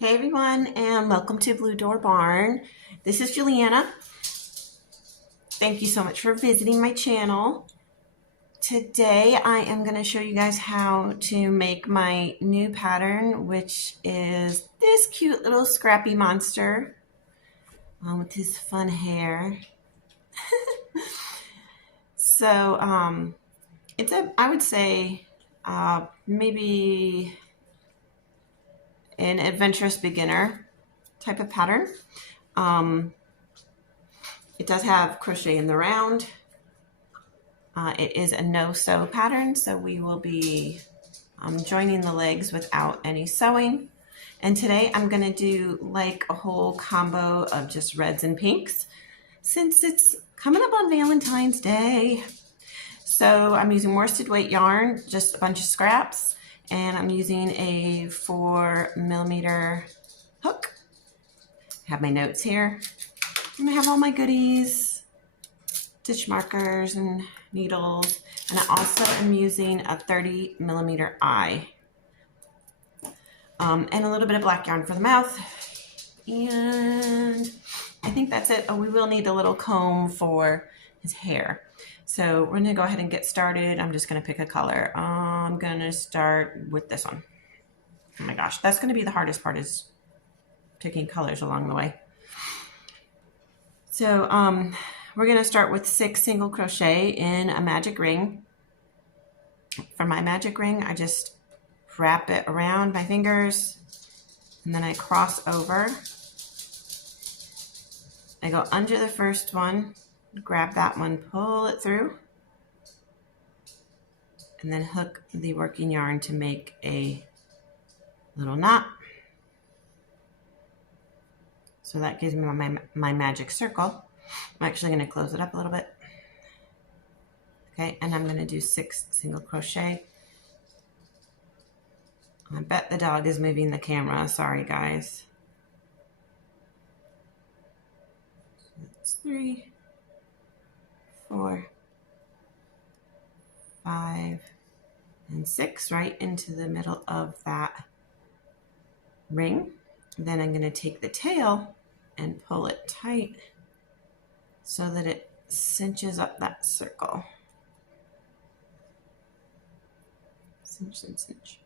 Hey everyone, and welcome to Blue Door Barn. This is Juliana. Thank you so much for visiting my channel. Today I am going to show you guys how to make my new pattern, which is this cute little scrappy monster with his fun hair. So it's I would say, maybe an adventurous beginner type of pattern. Um, It does have crochet in the round. It is a no-sew pattern, so we will be joining the legs without any sewing. And today I'm going to do like a whole combo of just reds and pinks since it's coming up on Valentine's Day. So I'm using worsted weight yarn, just a bunch of scraps, and I'm using a 4mm hook. I have my notes here. And I have all my goodies, stitch markers and needles, and I also am using a 30mm eye and a little bit of black yarn for the mouth, and I think that's it. Oh, we will need a little comb for his hair, so we're gonna go ahead and get started. I'm just gonna pick a color. I'm gonna start with this one. Oh my gosh, that's gonna be the hardest part, is picking colors along the way. So we're going to start with 6 single crochet in a magic ring. For my magic ring, I just wrap it around my fingers and then I cross over. I go under the first one, grab that one, pull it through, and then hook the working yarn to make a little knot. So that gives me my magic circle. I'm actually going to close it up a little bit. Okay, and I'm going to do 6 single crochet. I bet the dog is moving the camera. Sorry, guys. That's 3, 4, 5, and 6 right into the middle of that ring. Then I'm going to take the tail and pull it tight so that it cinches up that circle. Cinch and cinch.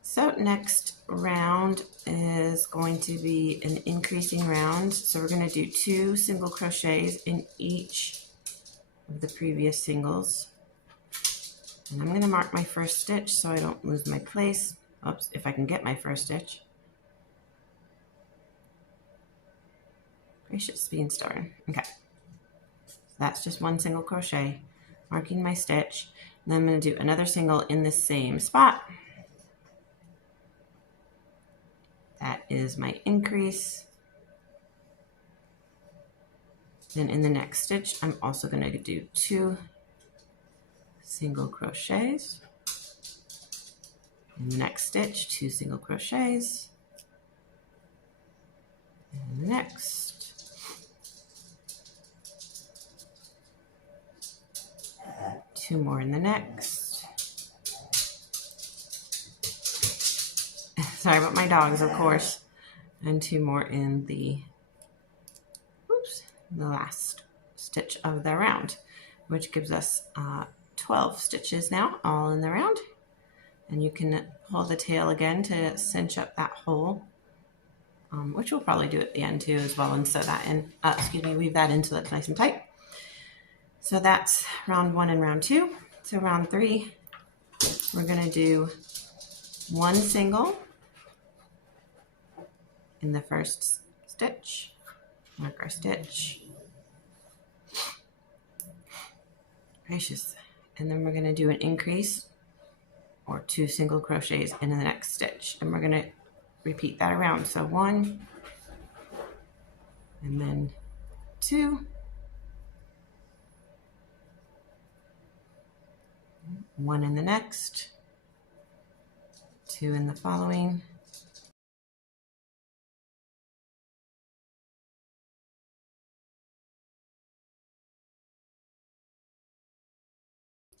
So next round is going to be an increasing round. So we're going to do 2 single crochets in each of the previous singles. And I'm going to mark my first stitch so I don't lose my place. Oops, if I can get my first stitch. Gracious beanstorm. Okay. So that's just 1 single crochet, marking my stitch. And then I'm going to do another single in the same spot. That is my increase. Then in the next stitch, I'm also going to do 2 single crochets. In the next stitch, 2 single crochets. And the next. Two more in the next. Sorry about my dogs, of course. And 2 more in the last stitch of the round, which gives us 12 stitches now, all in the round. And you can pull the tail again to cinch up that hole, which we'll probably do at the end too as well, and sew that in, weave that in so that's nice and tight. So that's round 1 and round 2. So round 3, we're going to do 1 single in the first stitch, mark our stitch. Gracious. And then we're going to do an increase or 2 single crochets in the next stitch, and we're going to repeat that around. So 1 and then 2, 1 in the next, 2 in the following,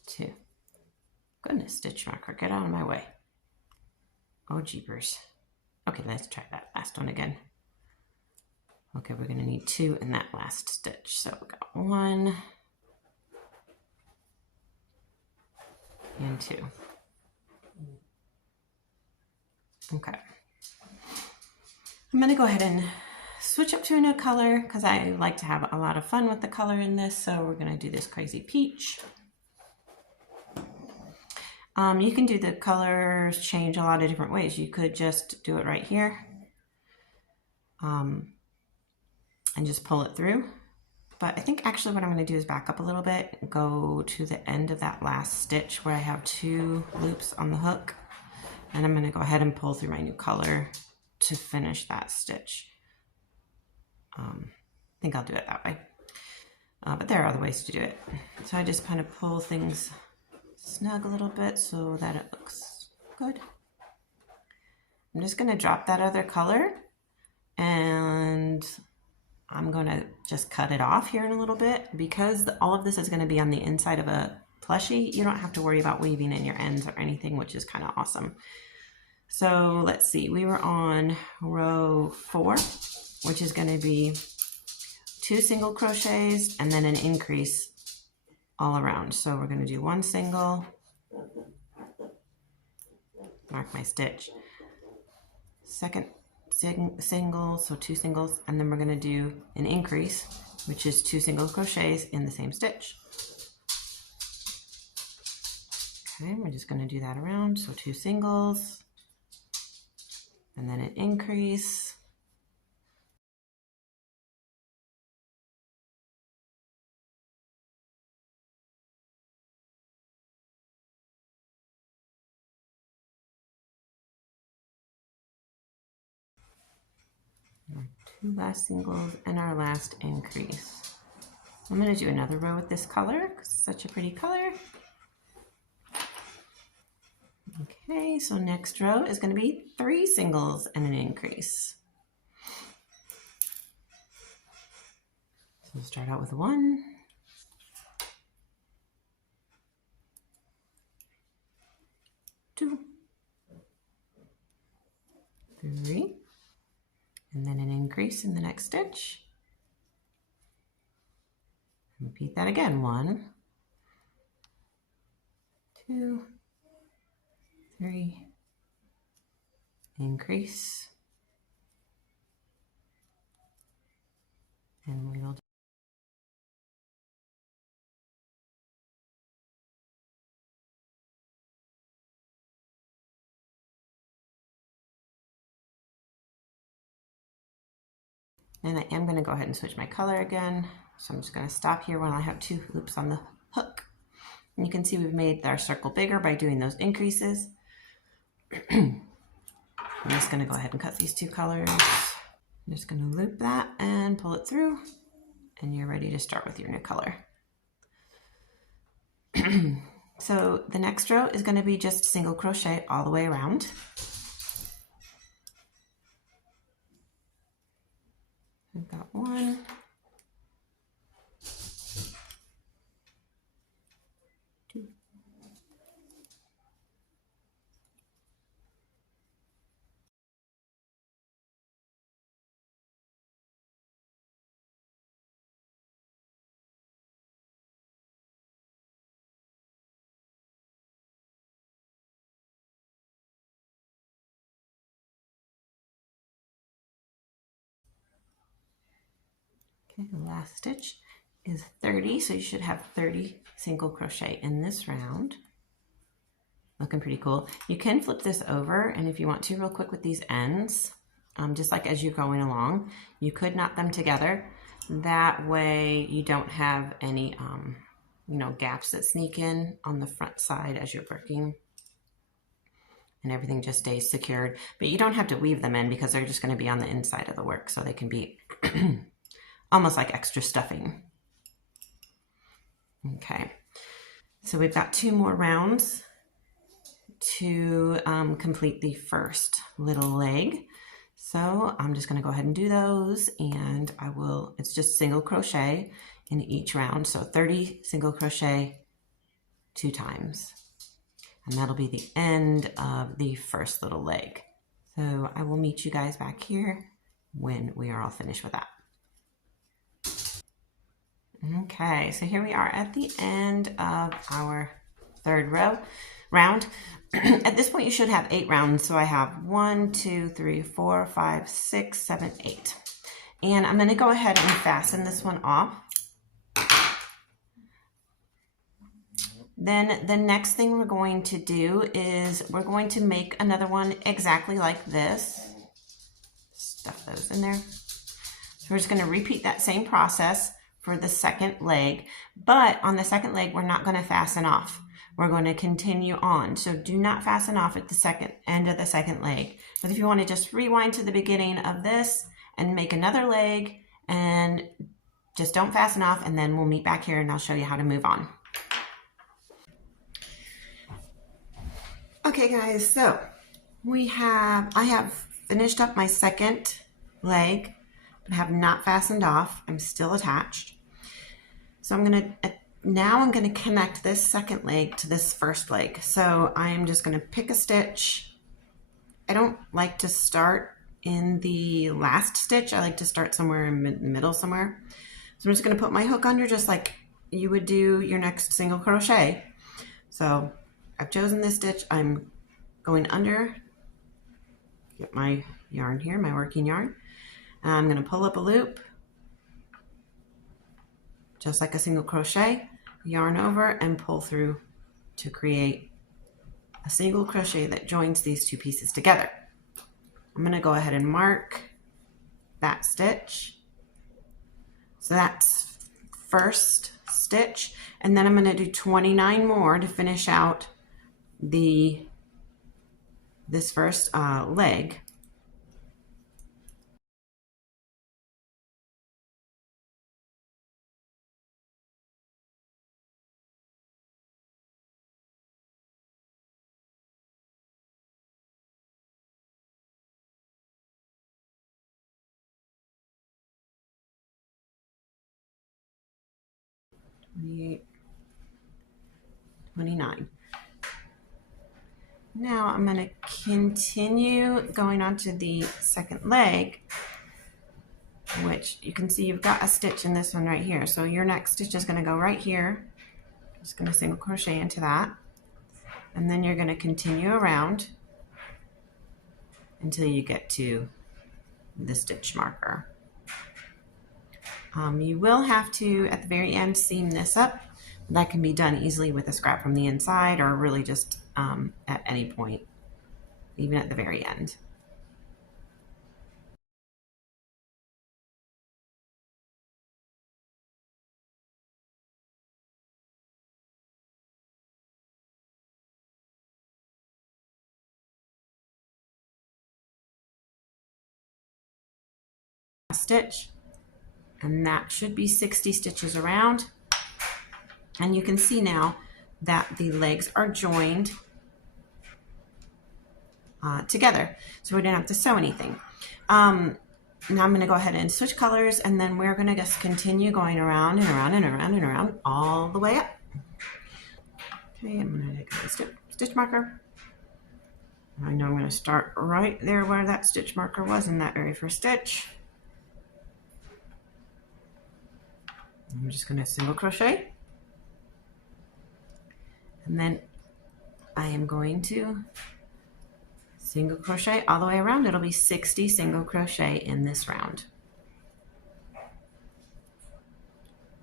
2. Goodness, stitch marker, get out of my way. Oh, jeepers. Okay, let's try that last one again. Okay, we're gonna need 2 in that last stitch. So we got 1 and 2. Okay. I'm gonna go ahead and switch up to a new color because I like to have a lot of fun with the color in this. So we're gonna do this crazy peach. You can do the colors change a lot of different ways. You could just do it right here and just pull it through. But I think actually what I'm going to do is back up a little bit, go to the end of that last stitch where I have 2 loops on the hook, and I'm going to go ahead and pull through my new color to finish that stitch. I think I'll do it that way, but there are other ways to do it. So I just kind of pull things snug a little bit so that it looks good. I'm just going to drop that other color and I'm going to just cut it off here in a little bit because all of this is going to be on the inside of a plushie. You don't have to worry about weaving in your ends or anything, which is kind of awesome. So let's see, we were on row 4, which is going to be 2 single crochets and then an increase all around. So we're going to do 1 single, mark my stitch, second single, so 2 singles, and then we're going to do an increase, which is 2 single crochets in the same stitch. Okay, we're just going to do that around, so 2 singles, and then an increase. Our 2 last singles and our last increase. I'm going to do another row with this color because it's such a pretty color. Okay, so next row is going to be 3 singles and an increase. So we'll start out with 1, 2, 3, and then an increase in the next stitch. Repeat that again, 1, 2, 3, increase, and we will and I am going to go ahead and switch my color again. So I'm just going to stop here when I have 2 loops on the hook. And you can see we've made our circle bigger by doing those increases. I'm just going to go ahead and cut these 2 colors. I'm just going to loop that and pull it through, and you're ready to start with your new color. So the next row is going to be just single crochet all the way around. I've got 1, 2, 3. Okay, the last stitch is 30, so you should have 30 single crochet in this round. Looking pretty cool. You can flip this over, and if you want to real quick with these ends, just like as you're going along, you could knot them together. That way you don't have any gaps that sneak in on the front side as you're working, and everything just stays secured. But you don't have to weave them in because they're just going to be on the inside of the work, so they can be almost like extra stuffing. Okay, so we've got 2 more rounds to complete the first little leg. So I'm just going to go ahead and do those, and it's just single crochet in each round. So 30 single crochet 2 times. and that'll be the end of the first little leg. So I will meet you guys back here when we are all finished with that. Okay, so here we are at the end of our third round. At this point you should have 8 rounds. So I have 1, 2, 3, 4, 5, 6, 7, 8. And I'm going to go ahead and fasten this one off. Then the next thing we're going to do is we're going to make another one exactly like this. Stuff those in there. So we're just going to repeat that same process for the second leg, but on the second leg we're not going to fasten off. We're going to continue on. So do not fasten off at the second end of the second leg. But if you want to just rewind to the beginning of this and make another leg, and just don't fasten off, and then we'll meet back here and I'll show you how to move on. Okay guys, so I have finished up my second leg, but have not fastened off. I'm still attached. So I'm gonna connect this second leg to this first leg. So I'm just gonna pick a stitch. I don't like to start in the last stitch. I like to start somewhere in the middle somewhere. So I'm just gonna put my hook under just like you would do your next single crochet. So I've chosen this stitch. I'm going under, get my yarn here, my working yarn. And I'm gonna pull up a loop, just like a single crochet, yarn over and pull through to create a single crochet that joins these two pieces together. I'm gonna go ahead and mark that stitch. So that's first stitch, and then I'm gonna do 29 more to finish out this first leg. Twenty-eight, 29. Now I'm going to continue going on to the second leg, which you can see you've got a stitch in this one right here. So your next stitch is going to go right here. Just going to single crochet into that, and then you're going to continue around until you get to the stitch marker. You will have to, at the very end, seam this up. That can be done easily with a scrap from the inside, or really just at any point, even at the very end. Stitch, and that should be 60 stitches around. And you can see now that the legs are joined together, so we didn't have to sew anything. Now I'm going to go ahead and switch colors, and then we're going to just continue going around and around and around and around all the way up. Okay, I'm going to take a stitch marker. I know I'm going to start right there where that stitch marker was in that very first stitch. I'm just going to single crochet, and then I am going to single crochet all the way around. It'll be 60 single crochet in this round.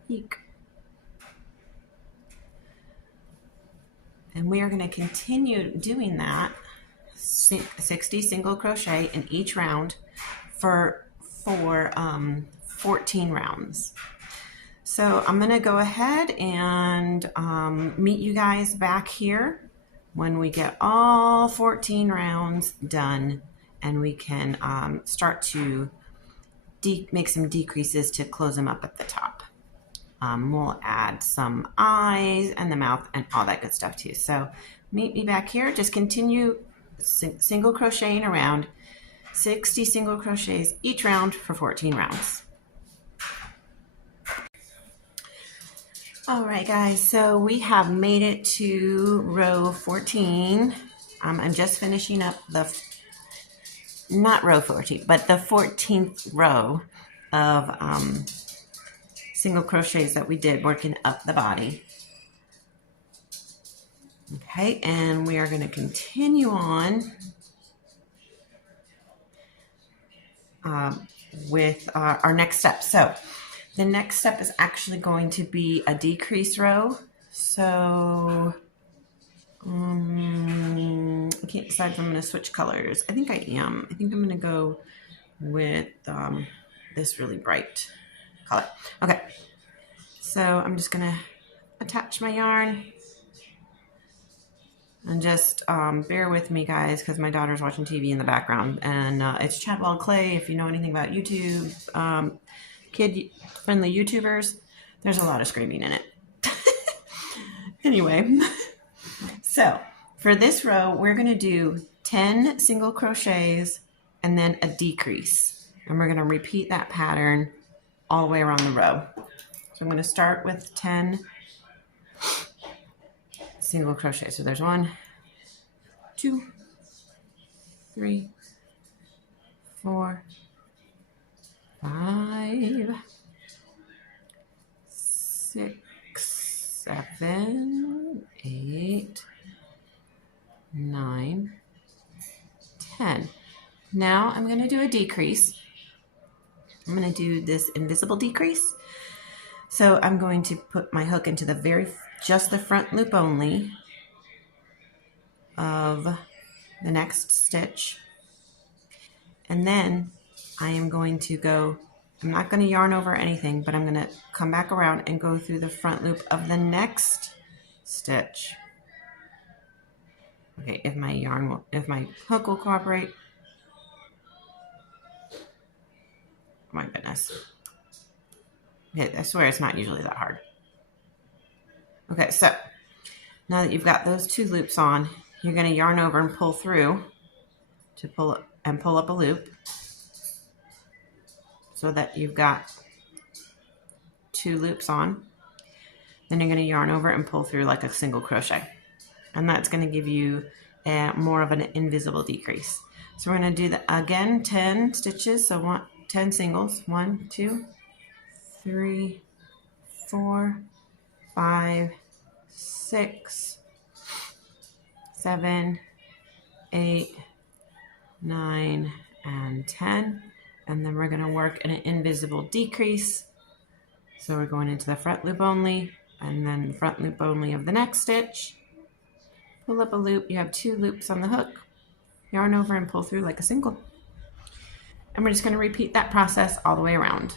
Eek. And we are going to continue doing that 60 single crochet in each round for 14 rounds. So I'm going to go ahead and meet you guys back here when we get all 14 rounds done, and we can start to make some decreases to close them up at the top. We'll add some eyes and the mouth and all that good stuff too. So meet me back here. Just continue single crocheting around 60 single crochets each round for 14 rounds. All right, guys, so we have made it to row 14. I'm just finishing up not row 14, but the 14th row of single crochets that we did working up the body. Okay, and we are going to continue on with our next step. So the next step is actually going to be a decrease row. So I can't decide if I'm going to switch colors. I think I am. I think I'm going to go with this really bright color. Okay, so I'm just going to attach my yarn. And just bear with me, guys, because my daughter's watching TV in the background. And it's Chadwell Clay. If you know anything about YouTube, kid-friendly YouTubers, there's a lot of screaming in it. Anyway, so for this row, we're going to do 10 single crochets and then a decrease. And we're going to repeat that pattern all the way around the row. So I'm going to start with 10 single crochets. So there's 1, 2, 3, 4, 5, 6, 7, 8, 9, 10. Now I'm going to do a decrease. I'm going to do this invisible decrease. So I'm going to put my hook into just the front loop only of the next stitch. And then I am going to I'm not going to yarn over anything, but I'm going to come back around and go through the front loop of the next stitch. Okay, if my hook will cooperate. Oh my goodness. Okay, I swear it's not usually that hard. Okay, so now that you've got those 2 loops on, you're going to yarn over and pull through to pull up a loop so that you've got 2 loops on. Then you're going to yarn over and pull through like a single crochet. And that's going to give you more of an invisible decrease. So we're going to do again 10 stitches. So 10 singles. 1, 2, 3, 4, 5, 6, 7, 8, 9, and 10. And then we're going to work an invisible decrease. So we're going into the front loop only, and then the front loop only of the next stitch. Pull up a loop. You have 2 loops on the hook. Yarn over and pull through like a single. And we're just going to repeat that process all the way around.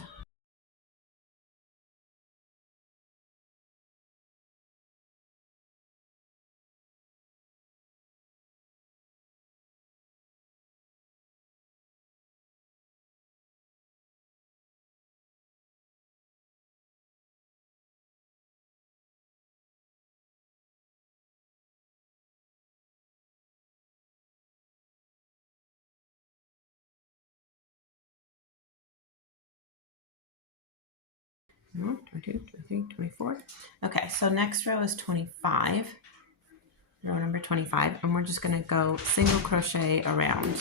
No, 22, 23, 24. Okay, so next row is 25. Row number 25, and we're just going to go single crochet around.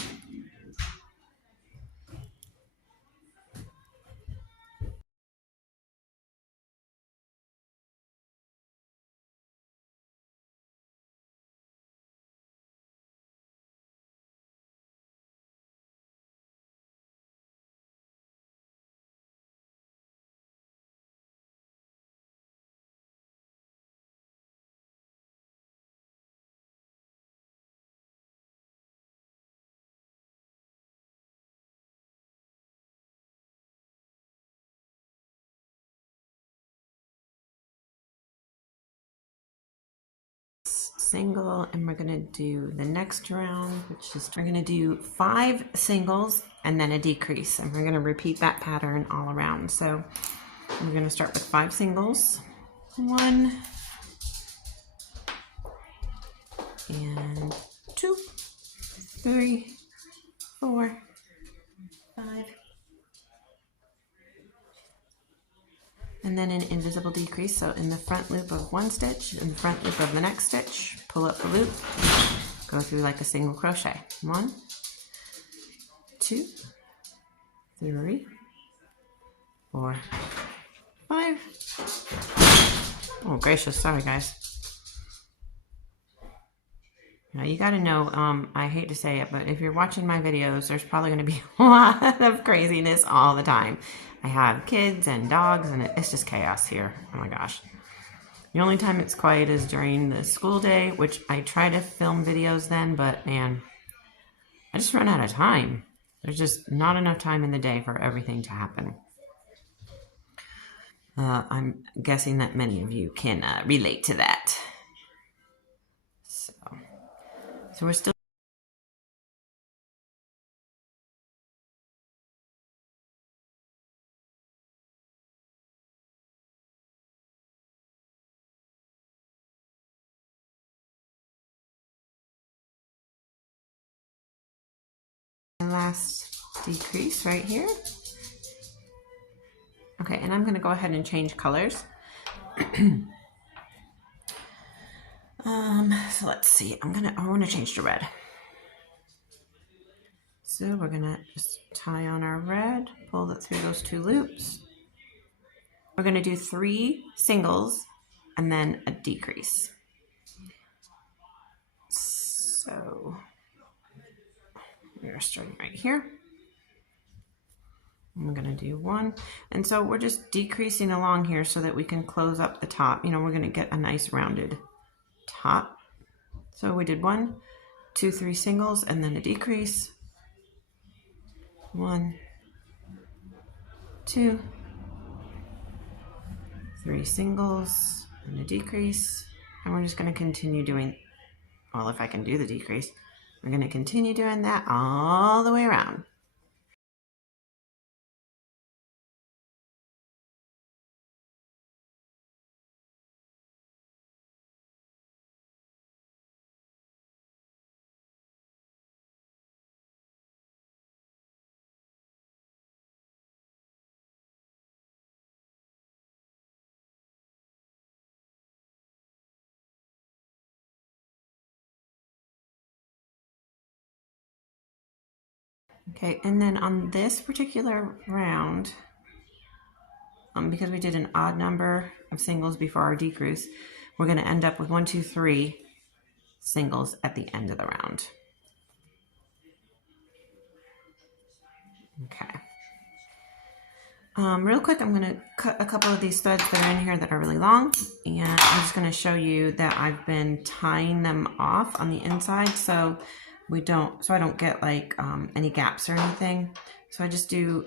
Single, and we're going to do the next round, which is we're going to do 5 singles and then a decrease, and we're going to repeat that pattern all around. So we're going to start with 5 singles. 1 and 2, 3, 4, 5, and then an invisible decrease. decrease. So in the front loop of one stitch, in the front loop of the next stitch, pull up the loop, go through like a single crochet. 1, 2, 3, 4, 5. Oh gracious, sorry guys. Now you gotta know, I hate to say it, but if you're watching my videos, there's probably gonna be a lot of craziness all the time. I have kids and dogs and it's just chaos here. Oh my gosh. The only time it's quiet is during the school day, which I try to film videos then, but man, I just run out of time. There's just not enough time in the day for everything to happen. I'm guessing that many of you can relate to that. So we're still last decrease right here. Okay, and I'm going to go ahead and change colors. So let's see. I want to change to red. So we're going to just tie on our red, pull it through those 2 loops. We're going to do 3 singles and then a decrease. So we're starting right here. I'm going to do 1. And so we're just decreasing along here so that we can close up the top. You know, we're going to get a nice rounded top. So we did 1, 2, 3 singles and then a decrease. 1, 2, 3 singles and a decrease. And we're just going to continue doing, well, if I can do the decrease, we're going to continue doing that all the way around. Okay, and then on this particular round, because we did an odd number of singles before our decrease, we're going to end up with 1, 2, 3 singles at the end of the round. Okay. Real quick, I'm going to cut a couple of these threads that are in here that are really long, and I'm just going to show you that I've been tying them off on the inside so I don't get like any gaps or anything. So I just do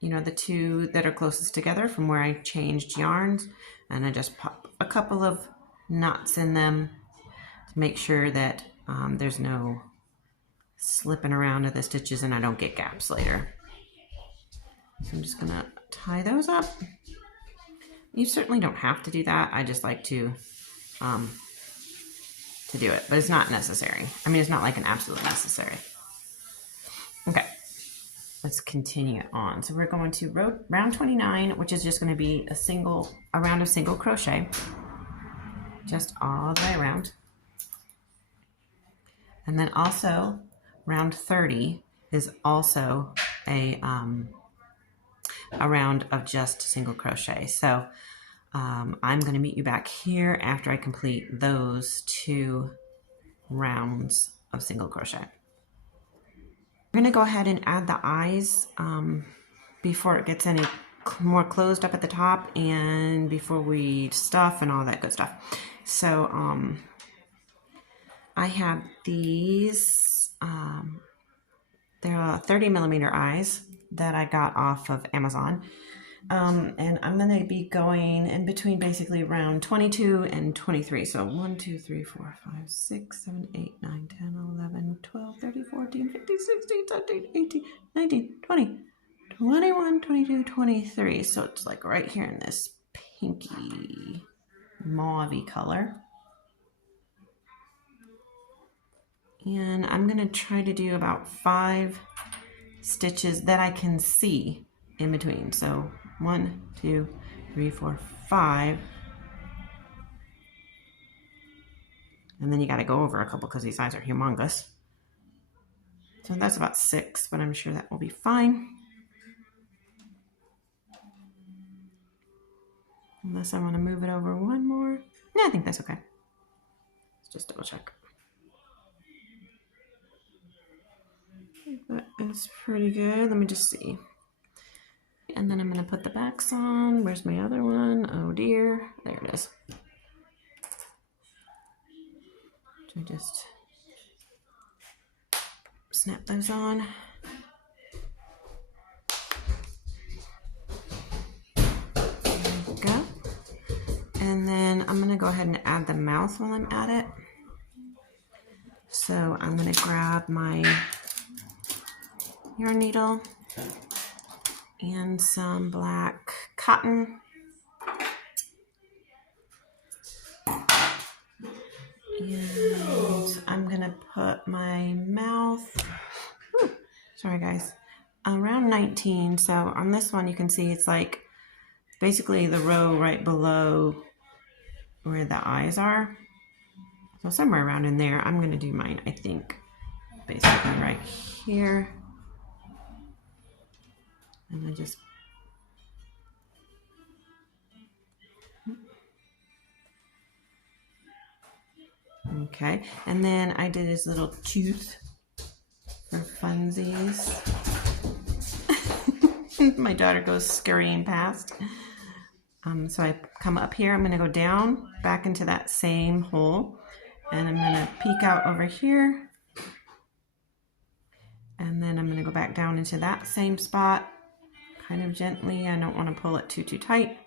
you know, the 2 that are closest together from where I changed yarns, and I just pop a couple of knots in them to make sure that there's no slipping around of the stitches and I don't get gaps later. So I'm just gonna tie those up. You certainly don't have to do that. I just like to do it, but it's not necessary. I mean, it's not like an absolute necessary. Okay, let's continue on. So we're going to round 29, which is just going to be a round of single crochet, just all the way around. And then also round 30 is also a round of just single crochet. So I'm going to meet you back here after I complete those 2 rounds of single crochet. I'm going to go ahead and add the eyes before it gets any more closed up at the top and before we stuff and all that good stuff. So I have these, they're 30mm eyes that I got off of Amazon. And I'm going to be going in between basically round 22 and 23. So 1, 2, 3, 4, 5, 6, 7, 8, 9, 10, 11, 12, 13, 14, 15, 16, 17, 18, 19, 20, 21, 22, 23. So it's like right here in this pinky mauve-y color. And I'm going to try to do about 5 stitches that I can see in between. So 1, 2, 3, 4, 5. And then you got to go over a couple because these eyes are humongous. So that's about 6, but I'm sure that will be fine. Unless I want to move it over one more. Yeah, I think that's okay. Let's just double check. That is pretty good. Let me just see. And then I'm going to put the backs on. Where's my other one? Oh dear. There it is. So just snap those on. There we go. And then I'm going to go ahead and add the mouth while I'm at it. So I'm going to grab my yarn needle and some black cotton. And I'm going to put my mouth, sorry guys, around 19. So on this one you can see it's like basically the row right below where the eyes are. So somewhere around in there. I'm going to do mine, I think, basically right here. And I just okay. And then I did his little tooth for funsies. My daughter goes scurrying past. So I come up here, I'm going to go down back into that same hole, and I'm going to peek out over here, and then I'm going to go back down into that same spot, kind of gently. I don't want to pull it too tight.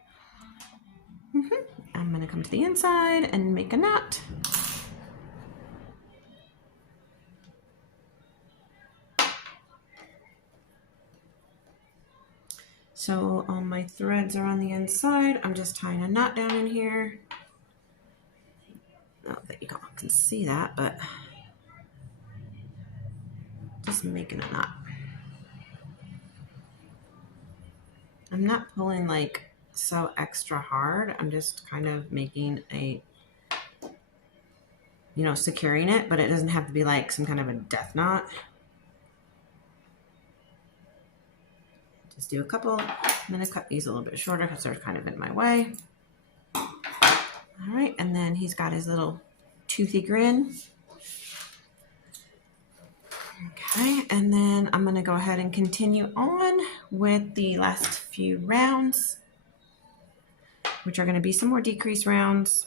I'm going to come to the inside and make a knot. So all my threads are on the inside. I'm just tying a knot down in here. Not that you can see that, but just making a knot. I'm not pulling like so extra hard. I'm just kind of making a, you know, securing it, but it doesn't have to be like some kind of a death knot. Just do a couple. I'm going to cut these a little bit shorter because they're kind of in my way. All right, and then he's got his little toothy grin. Okay, and then I'm going to go ahead and continue on with the last few rounds, which are going to be some more decrease rounds.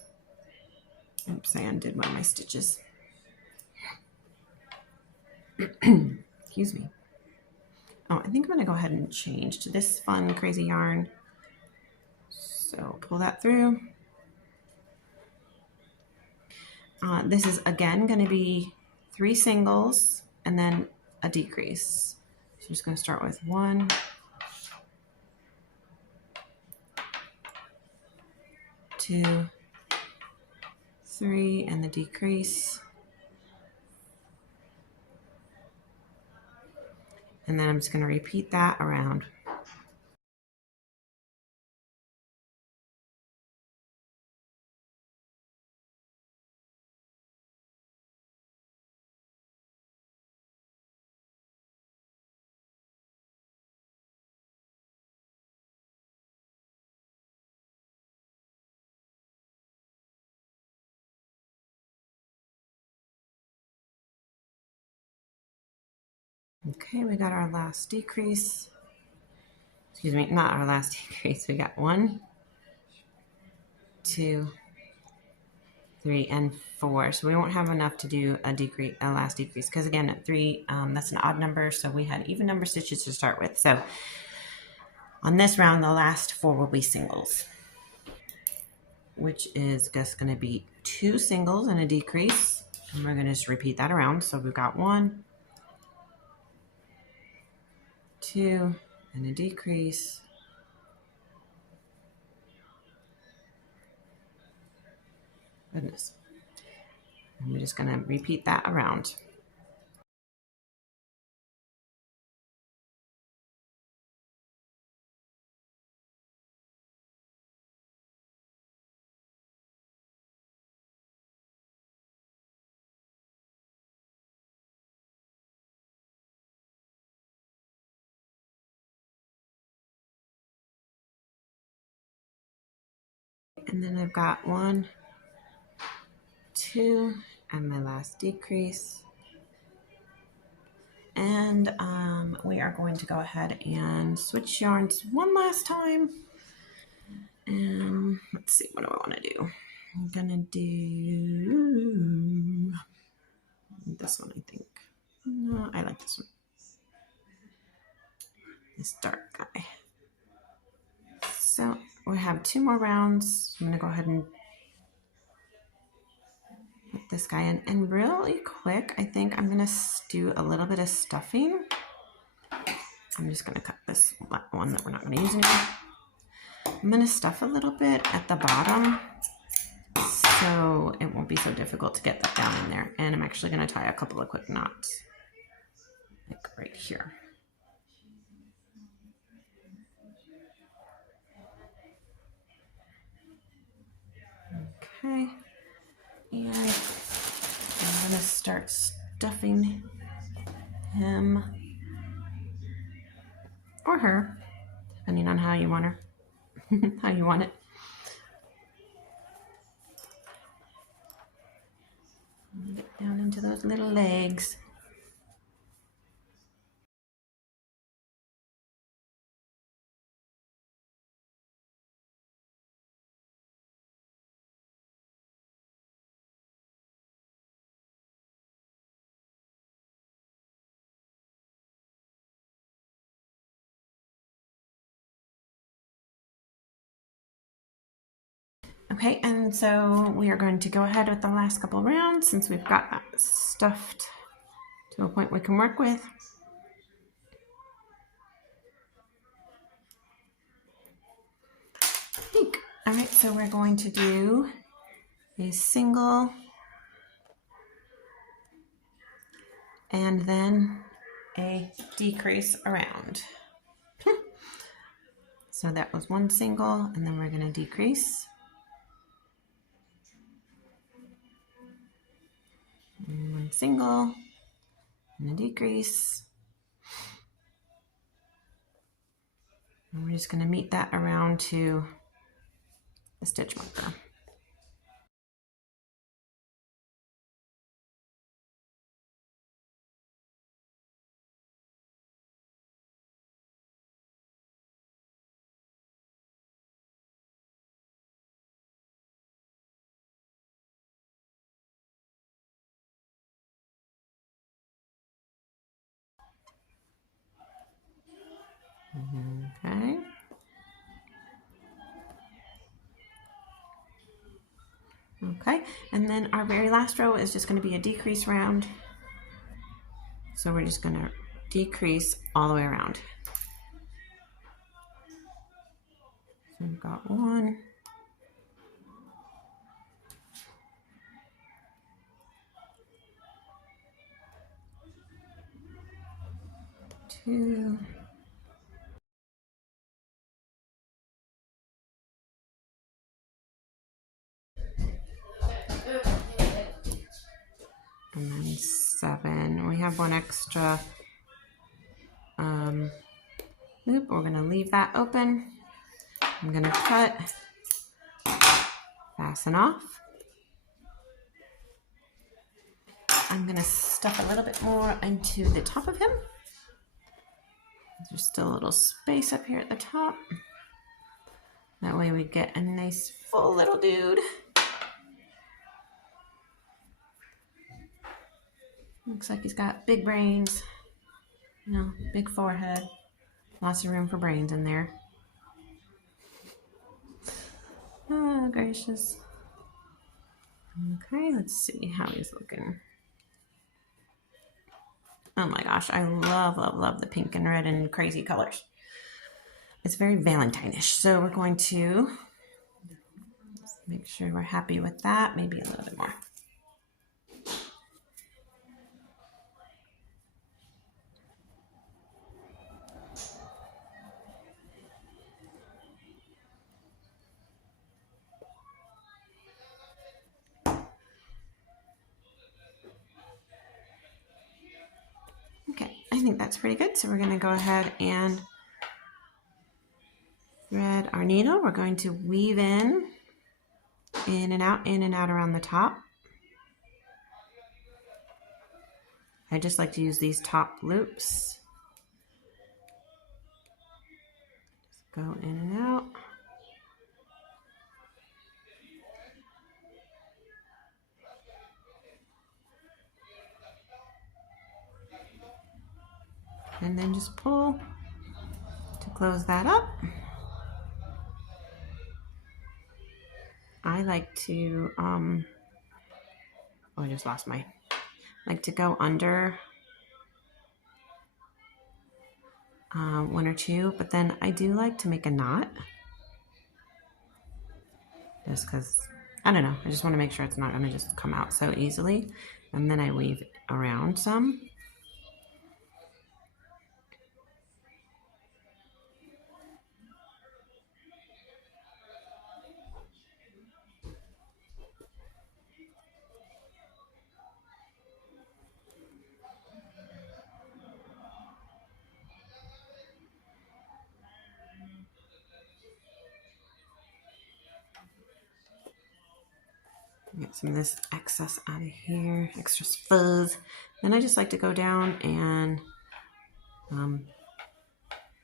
Oops, I undid one of my stitches. Excuse me. Oh, I think I'm going to go ahead and change to this fun, crazy yarn. So pull that through. This is again going to be 3 singles and then a decrease. So I'm just going to start with 1, 2, 3, and the decrease. And then I'm just going to repeat that around. Okay, we got our last decrease. Excuse me, not our last decrease. We got 1, 2, 3, and 4. So we won't have enough to do a last decrease, because again, at 3, that's an odd number. So we had even number stitches to start with. So on this round, the last 4 will be singles, which is just going to be 2 singles and a decrease. And we're going to just repeat that around. So we've got 1, 2, and a decrease. Goodness. And we're just going to repeat that around. And then I've got 1, 2, and my last decrease. And we are going to go ahead and switch yarns one last time. And let's see, what do I want to do? I'm gonna do this one, I think. No, I like this one. This dark guy. So we have 2 more rounds. I'm gonna go ahead and put this guy in. And really quick, I think I'm gonna do a little bit of stuffing. I'm just gonna cut this one that we're not gonna use anymore. I'm gonna stuff a little bit at the bottom so it won't be so difficult to get that down in there. And I'm actually gonna tie a couple of quick knots, like right here. Okay, and I'm gonna start stuffing him or her, depending on how you want her, how you want it. Get down into those little legs. Okay, and so we are going to go ahead with the last couple rounds since we've got that stuffed to a point we can work with. All right, so we're going to do a single and then a decrease around. So that was 1 single, and then we're going to decrease. And 1 single and a decrease. And we're just going to meet that around to the stitch marker. Okay. Okay, and then our very last row is just going to be a decrease round. So we're just going to decrease all the way around. So we've got 1, 2, and then 7. We have 1 extra loop. We're going to leave that open. I'm going to cut, fasten off. I'm going to stuff a little bit more into the top of him. There's still a little space up here at the top. That way we get a nice full little dude. Looks like he's got big brains, you know, big forehead, lots of room for brains in there. Oh, gracious. Okay, let's see how he's looking. Oh my gosh, I love, love, love the pink and red and crazy colors. It's very Valentine-ish. So we're going to make sure we're happy with that. Maybe a little bit more. Okay, I think that's pretty good. So we're going to go ahead and thread our needle. We're going to weave in in and out around the top. I just like to use these top loops. Just go in and out. And then just pull to close that up. I like to, oh, I just lost my, like to go under one or two, but then I do like to make a knot. Just because, I don't know, I just want to make sure it's not going to just come out so easily. And then I weave around some. Get some of this excess out of here, extra fuzz. Then I just like to go down and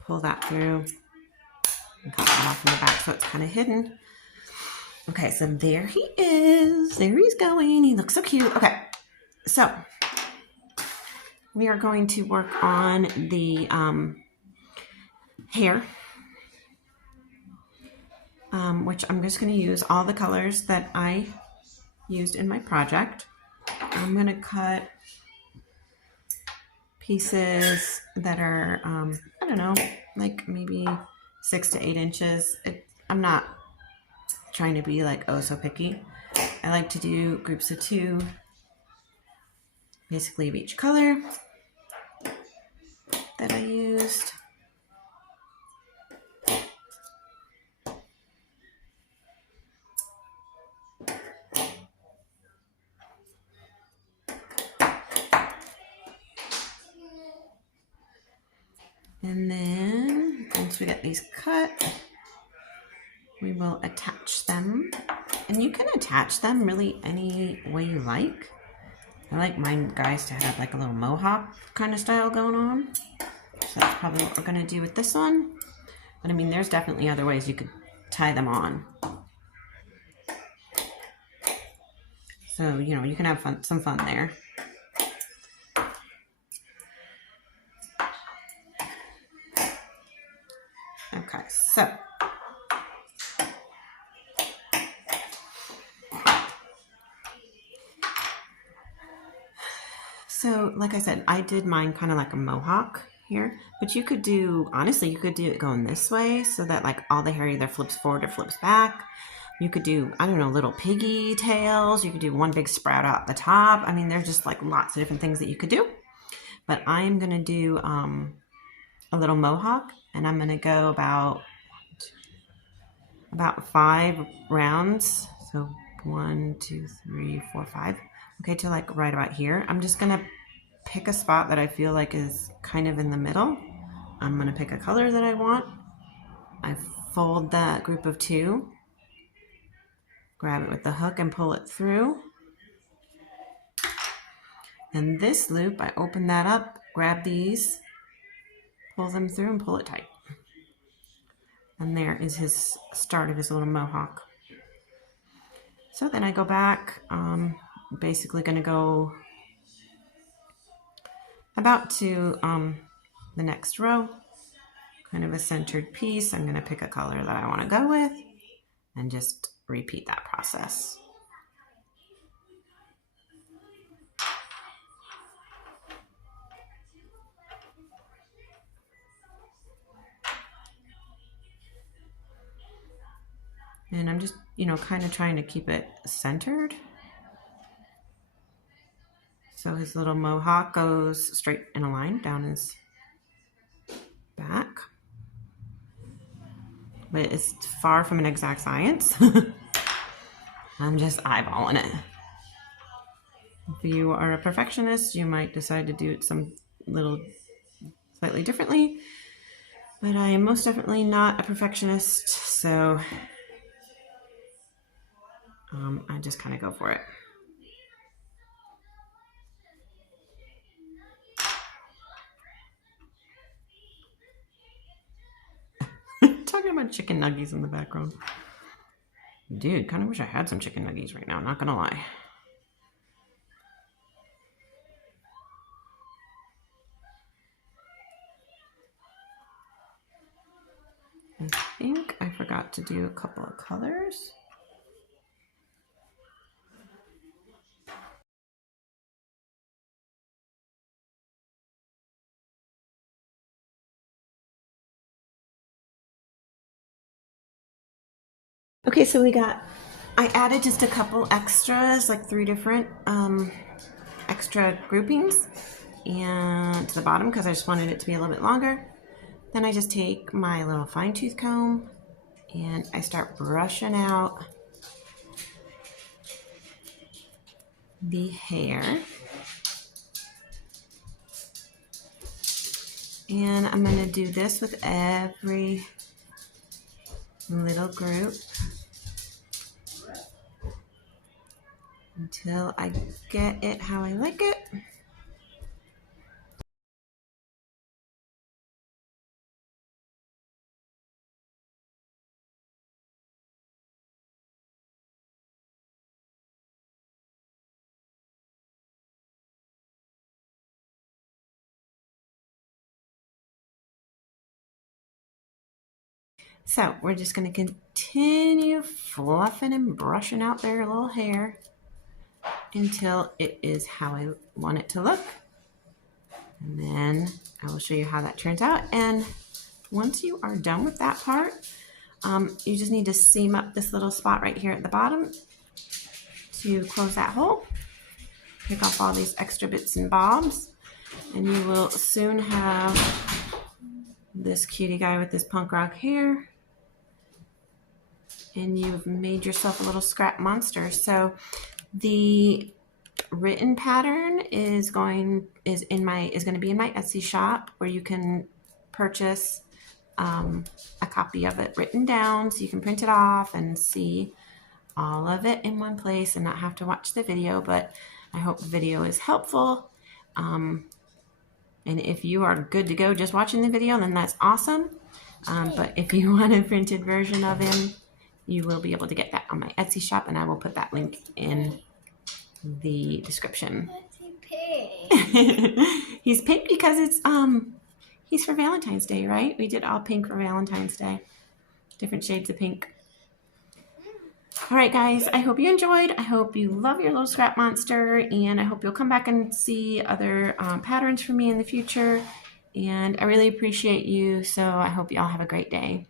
pull that through and cut that off in the back so it's kind of hidden. Okay, so there he is. There he's going. He looks so cute. Okay, so we are going to work on the hair, which I'm just going to use all the colors that I used in my project. I'm going to cut pieces that are, I don't know, like maybe 6 to 8 inches. I'm not trying to be like oh so picky. I like to do groups of 2, basically of each color that I used. And then once we get these cut, we will attach them. And you can attach them really any way you like. I like mine guys to have like a little mohawk kind of style going on. So that's probably what we're going to do with this one. But I mean, there's definitely other ways you could tie them on. So, you know, you can have fun, some fun there. Okay, so like I said, I did mine kind of like a mohawk here, but you could do, honestly, you could do it going this way so that like all the hair either flips forward or flips back. You could do, I don't know, little piggy tails. You could do one big sprout out the top. I mean, there's just like lots of different things that you could do. But I'm going to do a little mohawk, and I'm going to go about 5 rounds. So 1, 2, 3, 4, 5. Okay, to like right about here. I'm just going to pick a spot that I feel like is kind of in the middle. I'm going to pick a color that I want. I fold that group of 2, grab it with the hook and pull it through. And this loop, I open that up, grab these, pull them through and pull it tight. And there is his start of his little mohawk. So then I go back, basically going to go about to the next row, kind of a centered piece. I'm going to pick a color that I want to go with and just repeat that process. And I'm just, you know, kind of trying to keep it centered. So his little mohawk goes straight in a line down his back. But it's far from an exact science. I'm just eyeballing it. If you are a perfectionist, you might decide to do it some little slightly differently. But I am most definitely not a perfectionist, so I just kind of go for it. Talking about chicken nuggies in the background. Dude, kind of wish I had some chicken nuggies right now, not gonna lie. I think I forgot to do a couple of colors. Okay, so I added just a couple extras, like 3 different extra groupings and to the bottom because I just wanted it to be a little bit longer. Then I just take my little fine tooth comb and I start brushing out the hair. And I'm going to do this with every little group until I get it how I like it. So we're just going to continue fluffing and brushing out their little hair until it is how I want it to look. And then I will show you how that turns out. And once you are done with that part, you just need to seam up this little spot right here at the bottom to close that hole. Pick off all these extra bits and bobs, and you will soon have this cutie guy with this punk rock hair. And you've made yourself a little scrap monster. So the written pattern is going to be in my Etsy shop, where you can purchase a copy of it written down so you can print it off and see all of it in one place and not have to watch the video. But I hope the video is helpful. And if you are good to go just watching the video, then that's awesome. But if you want a printed version of him, you will be able to get that on my Etsy shop, and I will put that link in the description. He's pink because it's he's for Valentine's Day, right? We did all pink for Valentine's Day. Different shades of pink. All right, guys, I hope you enjoyed. I hope you love your little scrap monster, and I hope you'll come back and see other patterns from me in the future. And I really appreciate you, so I hope you all have a great day.